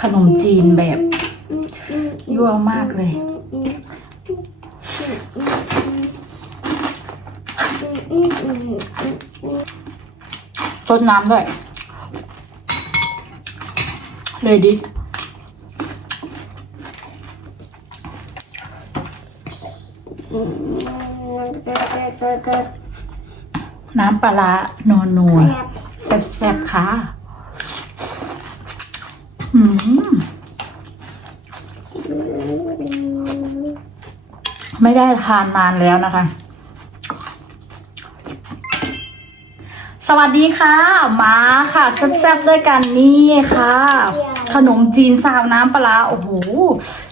ขนมจีนแบบยั่วมากเลย ต้นน้ำด้วย เลยดิน้ำปลาร้านัวนัวๆแซ่บๆค่ะอืม ไม่ได้ทานนานแล้วนะคะ สวัสดีค่ะ มาค่ะแซ่บๆด้วยกันนี่ค่ะ ขนมจีนซาวน้ำปลาโอ้โห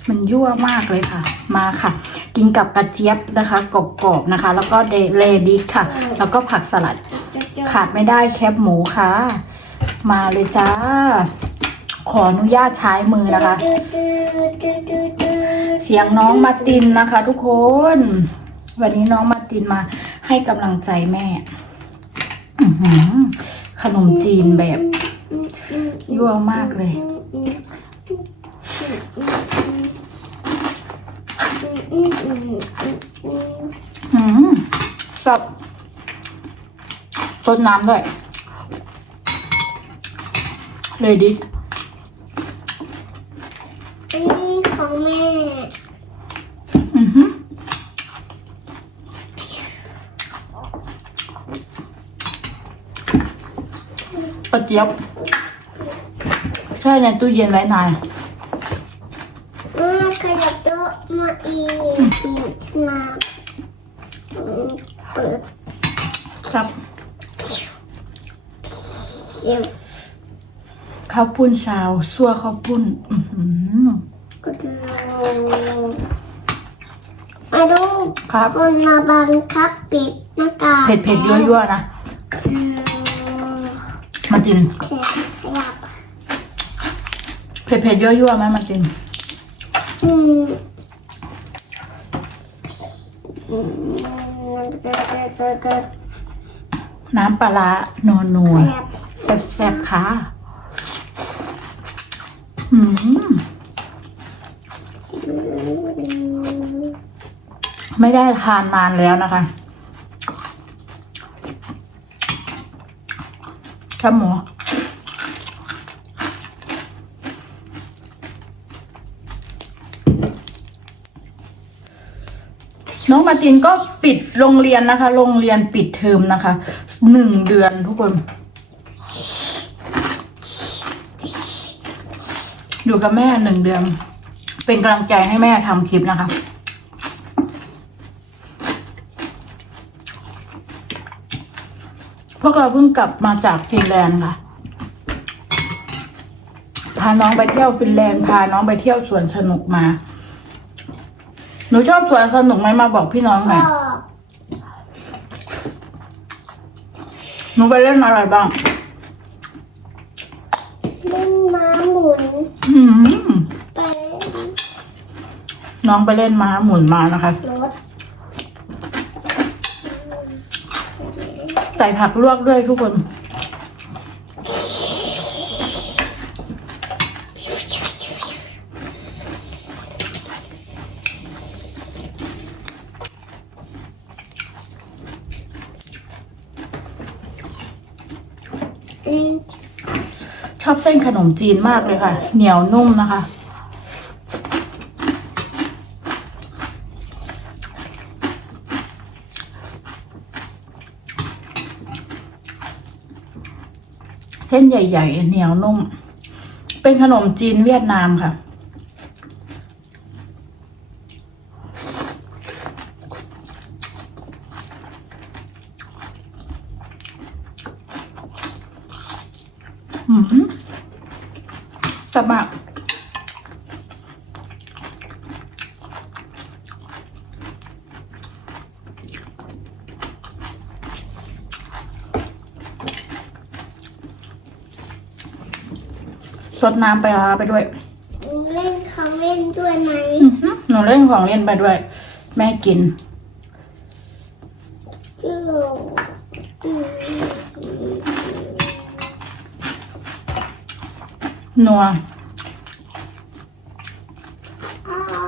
มันยั่วมากเลยค่ะ มาค่ะ กินกับกระเจี๊ยบนะคะกรอบๆนะคะ แล้วก็เดเลดิกค่ะ แล้วก็ผักสลัด ขาดไม่ได้แคบหมูค่ะ มาเลยจ้า ขออนุญาตใช้มือนะคะ สียงน้องมาตินนะคะ ทุกคน วันนี้น้องมาตินมาให้กำลังใจแม่ขนมจีนแบบยั่วมากเลยอืมชอบต้นน้ำด้วยเลยดิ อันนี้ของแม่ อือหือ ปะเจี๊ยบใช่ในตู้เย็นไว้นานเมื่อขยับโต๊ะมาอีกมาเปิดครับเสียงข้าวปุ้นซาวซั่วข้าวปุ้นอือหือก็ดูมาดูครับคนมาบังคับปิดหน้ากากเผ็ดเผ็ดยั่วยั่วๆนะ มาจินเผ็ดเยั่วๆไหมมาจินอืมน้ำปลาร้านัวนัวแซ่บแซ่บๆค่ะอืมไม่ได้ทานนานแล้วนะคะครั บหมอน้องมาตินก็ปิดโรงเรียนนะคะ โรงเรียนปิดเทอมนะคะหนึ่งเดือนทุกคน อยู่กับแม่หนึ่งเดือน เป็นกำลังใจให้แม่ทำคลิปนะคะ พวกเราเพิ่งกลับมาจากฟินแลนด์ค่ะ พาน้องไปเที่ยวฟินแลนด์ พาน้องไปเที่ยวสวนสนุกมา หนูชอบสวนสนุกไหมมาบอกพี่น้องหน่อยก็หนูไปเล่นอะไรบ้าง เล่นม้าหมุน อืมไปน้องไปเล่นม้าหมุนมานะคะ รถ ใส่ผักลวกด้วยทุกคนอืมชอบเส้นขนมจีนมากเลยค่ะ เหนียวนุ่มนะคะ เส้นใหญ่ ๆ เหนียวนุ่ม เป็นขนมจีนเวียดนามค่ะ อืมสมัค สดน้ำไปลาไปด้วย เล่นของเล่นด้วยไหมอื้หนูเล่นของเล่นไปด้วย แม่กิน จูนัว อ้ว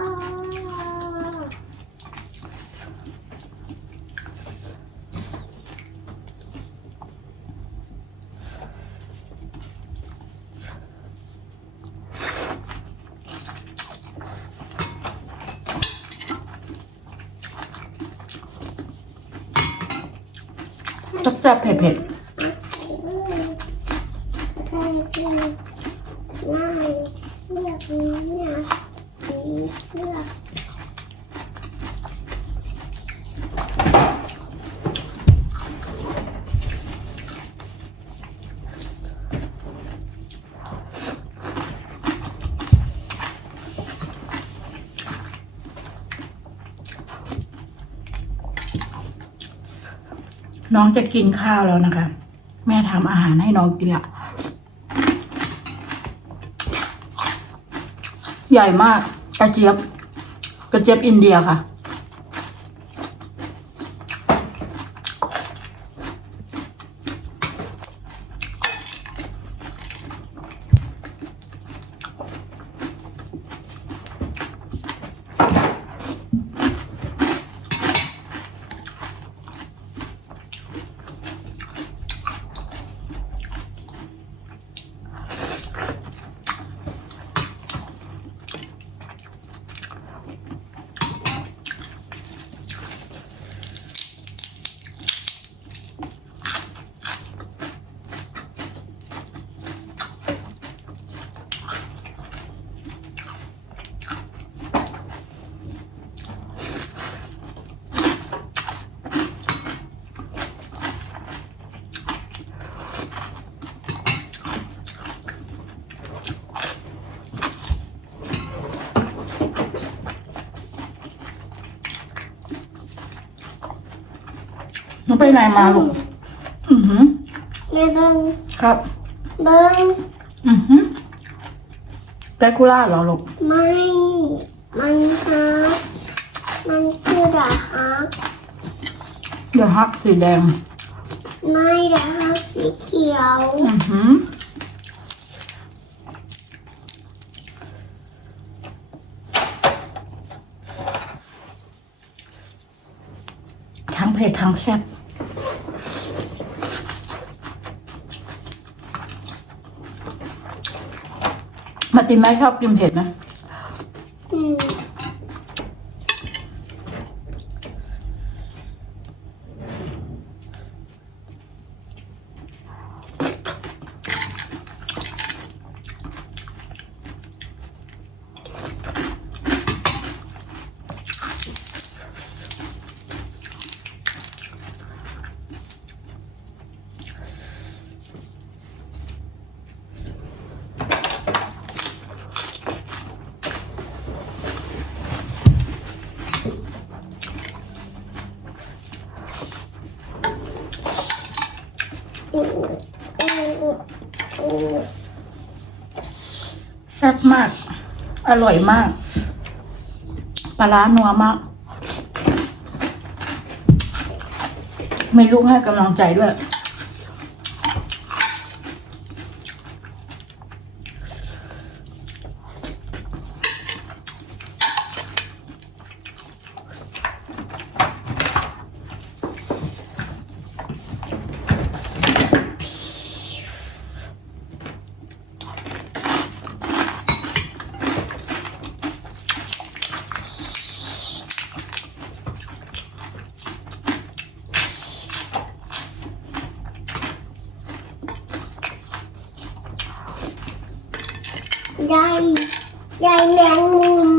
วแซ่บๆเผ็ดได้ที่ง่ยเลือก นี่ยนี้เลือกๆน้องจะกินข้าวแล้วนะคะ แม่ทำอาหารให้น้องกินละใหญ่มากกระเจี๊ยบกระเจี๊ยบอินเดียค่ะ ไปไหนมาลูกอือหือในเบิ้งครับ เบิ้งอือหือแดคูล่าเหรอลูกไม่ มันฮักมันคือดาฮักเดี๋ยวฮักสีแดง ไม่ดาฮักสีเขียว อือหือทั้งเผ็ดทั้งแซ่บ กินไม่ชอบกินเผ็ดนะอืม แซ่บมาก อร่อยมาก ปลาร้านัวมาก ไม่ลูกให้กำลังใจด้วย ยายยายแมงมุม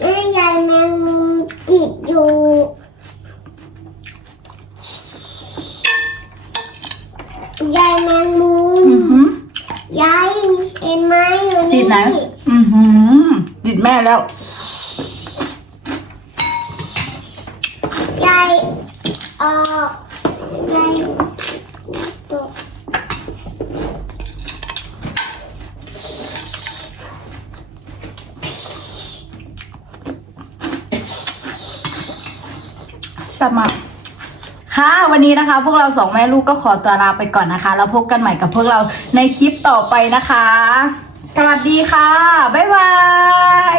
เอ้ยยายแมงมุมติดอยู่ยายแมงมุม อือหือย ายเห็นไหมอยู่ ติ นี่ ดไหน อือหือติดแม่แล้ว ยายเออยาย มัครค่ะ วันนี้นะคะ พวกเราสองแม่ลูกก็ขอตัวลาไปก่อนนะคะ แล้วพบกันใหม่กับพวกเราในคลิปต่อไปนะคะ สวัสดีค่ะ บ๊ายบาย